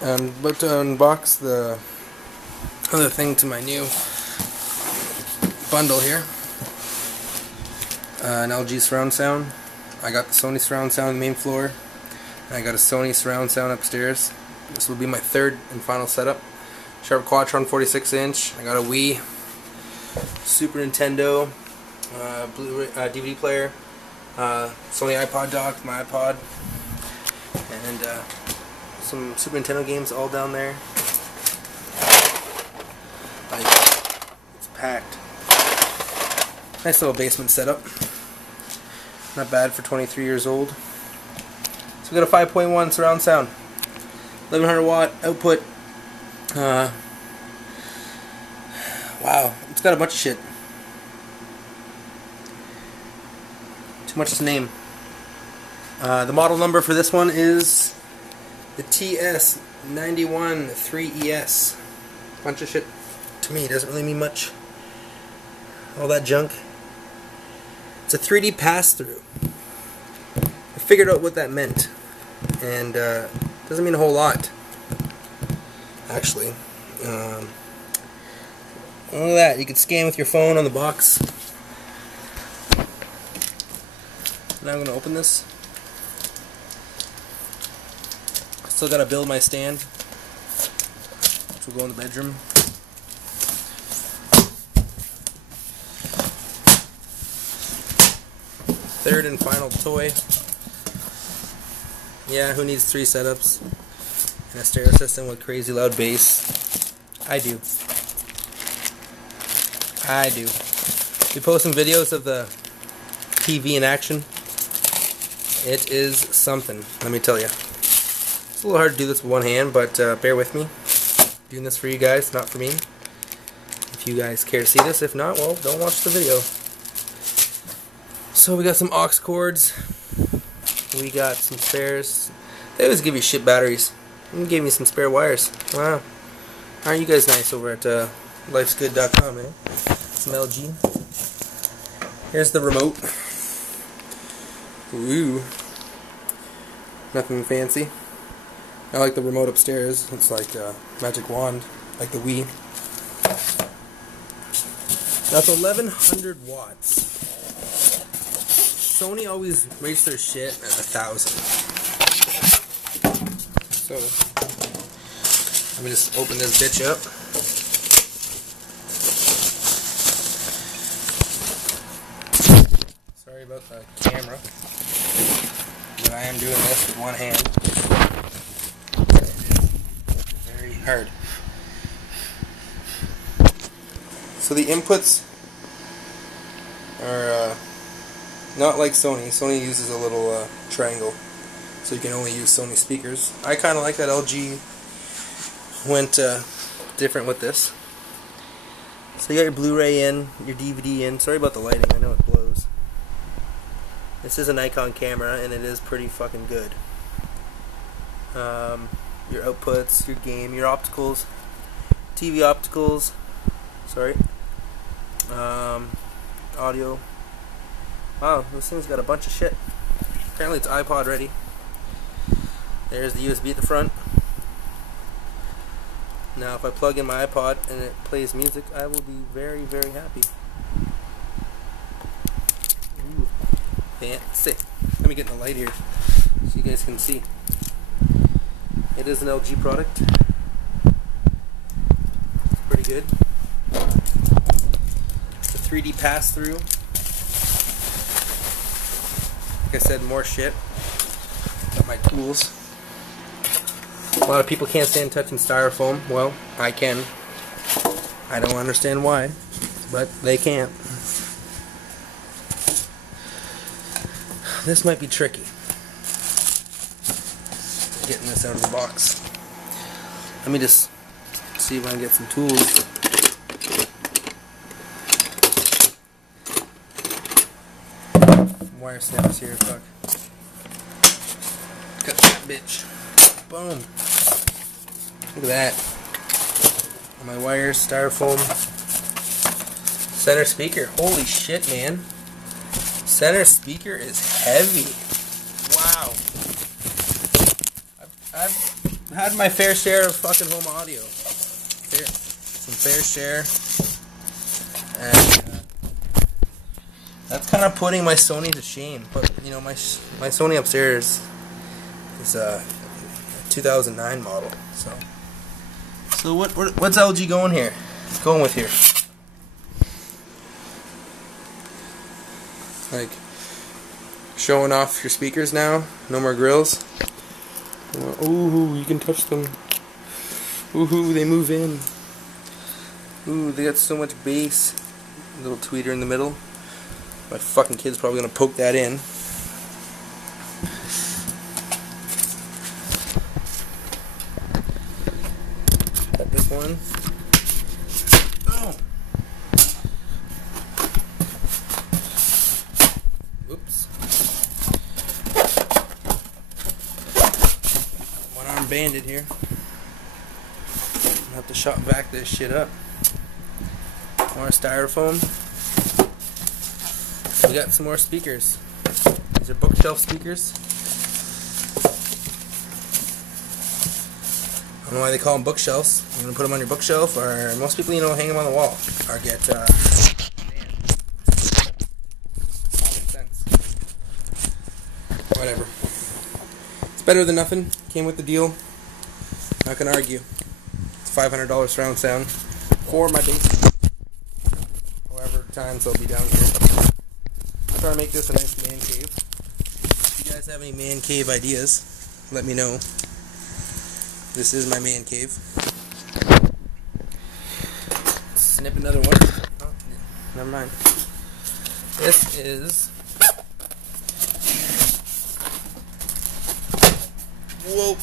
I'm about to unbox the other thing to my new bundle here. An LG surround sound. I got the Sony surround sound on the main floor. And I got a Sony surround sound upstairs. This will be my third and final setup. Sharp Quadtron 46-inch. I got a Wii, Super Nintendo, DVD player, Sony iPod dock, my iPod, and some Super Nintendo games all down there. Like, it's packed. Nice little basement setup. Not bad for 23 years old. So we got a 5.1 surround sound, 1100 watt output. Wow, it's got a bunch of shit. Too much to name. The model number for this one is the TS913ES. Bunch of shit to me, doesn't really mean much. All that junk. It's a 3D pass-through. I figured out what that meant, and doesn't mean a whole lot, actually. Look at that, you can scan with your phone on the box. Now I'm going to open this. Still got to build my stand, which will go in the bedroom. Third and final toy. Yeah, who needs 3 setups and a stereo system with crazy loud bass? I do. I do. We post some videos of the TV in action. It is something, let me tell you. It's a little hard to do this with one hand, but bear with me. I'm doing this for you guys, not for me. If you guys care to see this, if not, well, don't watch the video. So we got some aux cords. We got some spares. They always give you shit batteries. And gave me some spare wires. Wow. Aren't you guys nice over at lifesgood.com, eh? Some LG. Here's the remote. Ooh. Nothing fancy. I like the remote upstairs. It's like a magic wand, like the Wii. That's 1100 watts. Sony always rates their shit at 1,000. So, let me just open this bitch up. Sorry about the camera, but I am doing this with one hand. It is very hard. So the inputs are not like Sony. Sony uses a little triangle, so you can only use Sony speakers. I kind of like that LG went different with this. So you got your Blu-ray in, your DVD in. Sorry about the lighting, I know it blows. This is a Nikon camera, and it is pretty fucking good. Your outputs, your game, your opticals, TV opticals, sorry, audio. Wow, this thing's got a bunch of shit. Apparently it's iPod ready. There's the USB at the front. Now if I plug in my iPod and it plays music, I will be very, very happy. Ooh, fancy. Let me get in the light here so you guys can see. It is an LG product. It's pretty good. It's a 3D pass-through. Like I said, more shit. Got my tools. A lot of people can't stand touching styrofoam. Well, I can. I don't understand why, but they can't. This might be tricky, getting this out of the box. Let me just see if I can get some tools. Wire snippers here, fuck. Cut that bitch. Boom. Look at that. All my wires, styrofoam. Center speaker. Holy shit, man. Center speaker is heavy. Wow. I've had my fair share of fucking home audio. Some fair share. And that's kind of putting my Sony to shame. But, you know, my Sony upstairs is a 2009 model. So what's LG going here? Going with here? Like, showing off your speakers now? No more grills? Ooh, you can touch them. Ooh, they move in. Ooh, they got so much bass. Little tweeter in the middle. My fucking kid's probably gonna poke that in. Got this one. Oh. Oops. One arm banded here. I'll have to shop back this shit up. More styrofoam. We got some more speakers. These are bookshelf speakers. I don't know why they call them bookshelves. You're gonna put them on your bookshelf, or most people, you know, hang them on the wall, or get common sense. Whatever. It's better than nothing. Came with the deal. Not gonna argue. It's $500 surround sound for my basement. However times I'll be down here. I'm trying to make this a nice man cave. If you guys have any man cave ideas, let me know. This is my man cave. Snip another one. Oh, never mind. This is... Whoa!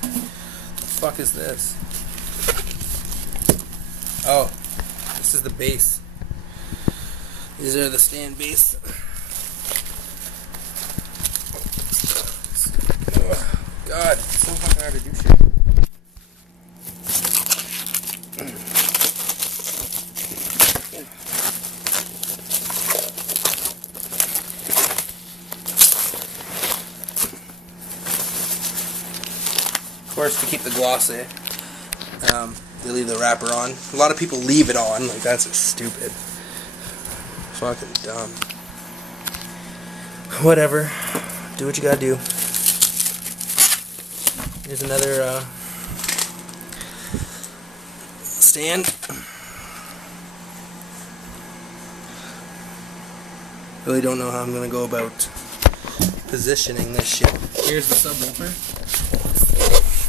The fuck is this? Oh, this is the base. These are the stand base. Oh, God, it's so fucking hard to do shit. Of course, to keep the gloss there, they leave the wrapper on. A lot of people leave it on, like that's just stupid. Fucking dumb. Whatever. Do what you gotta do. Here's another stand. Really don't know how I'm gonna go about positioning this shit. Here's the subwoofer.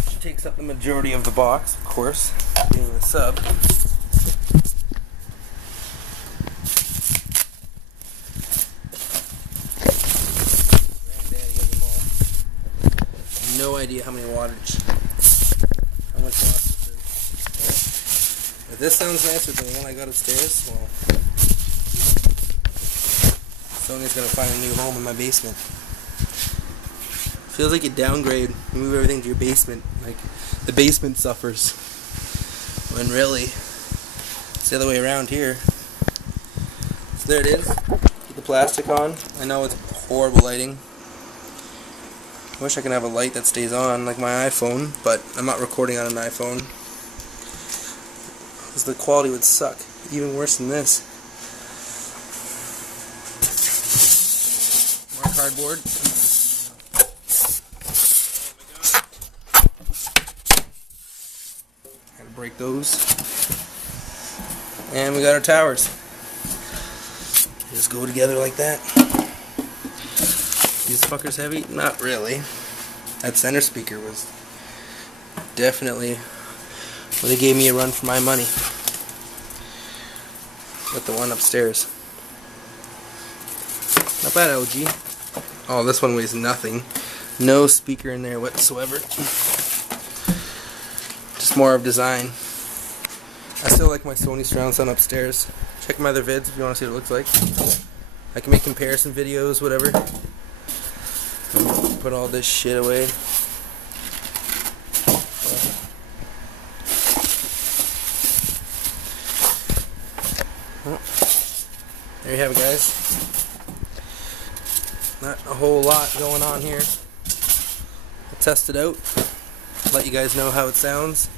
Which takes up the majority of the box, of course, being the sub. No idea how many wattage. How much wattage this is. If this sounds nicer than the one I got upstairs, well, Sony's gonna find a new home in my basement. Feels like you downgrade, you move everything to your basement. Like the basement suffers. When really, it's the other way around here. So there it is. Keep the plastic on. I know it's horrible lighting. I wish I could have a light that stays on like my iPhone, but I'm not recording on an iPhone because the quality would suck even worse than this. More cardboard. Gotta break those. And we got our towers. Just go together like that. These fuckers heavy? Not really. That center speaker was definitely well, they gave me a run for my money. With the one upstairs. Not bad, LG. Oh, this one weighs nothing. No speaker in there whatsoever. Just more of design. I still like my Sony surround sound upstairs. Check my other vids if you want to see what it looks like. I can make comparison videos, whatever. Put all this shit away. Well, there you have it, guys. Not a whole lot going on here. I'll test it out. let you guys know how it sounds.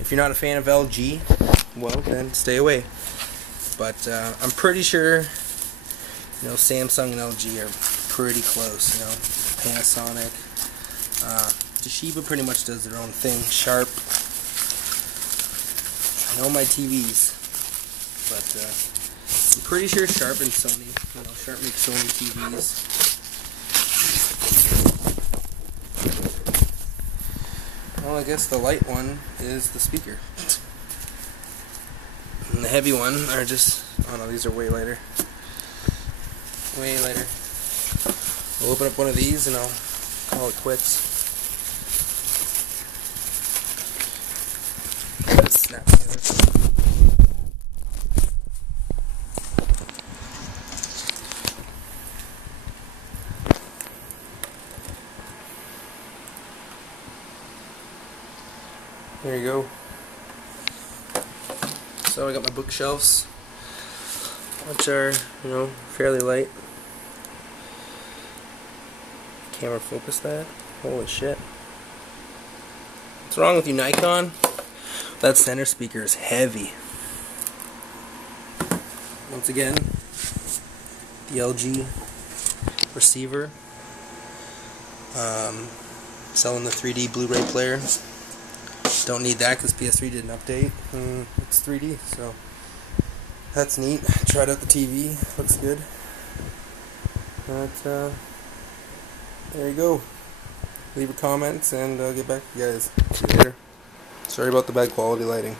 If you're not a fan of LG, well, then stay away. But I'm pretty sure, you know, Samsung and LG are pretty close. You know, Panasonic, Toshiba pretty much does their own thing. Sharp, I know my TVs, but I'm pretty sure Sharp and Sony. You know, Sharp makes Sony TVs. Well, I guess the light one is the speaker. And the heavy one are just, oh no, these are way lighter. Way lighter. We'll open up one of these and I'll call it quits. Just snap together. There you go. So I got my bookshelves, which are, you know, fairly light. Camera focus that. Holy shit. What's wrong with you, Nikon? That center speaker is heavy. Once again, the LG receiver. Selling the 3D Blu-ray player. Don't need that because PS3 did an update. It's 3D, so that's neat. Tried out the TV. Looks good. But there you go. Leave your comments and I'll get back to you guys. See you later. Sorry about the bad quality lighting.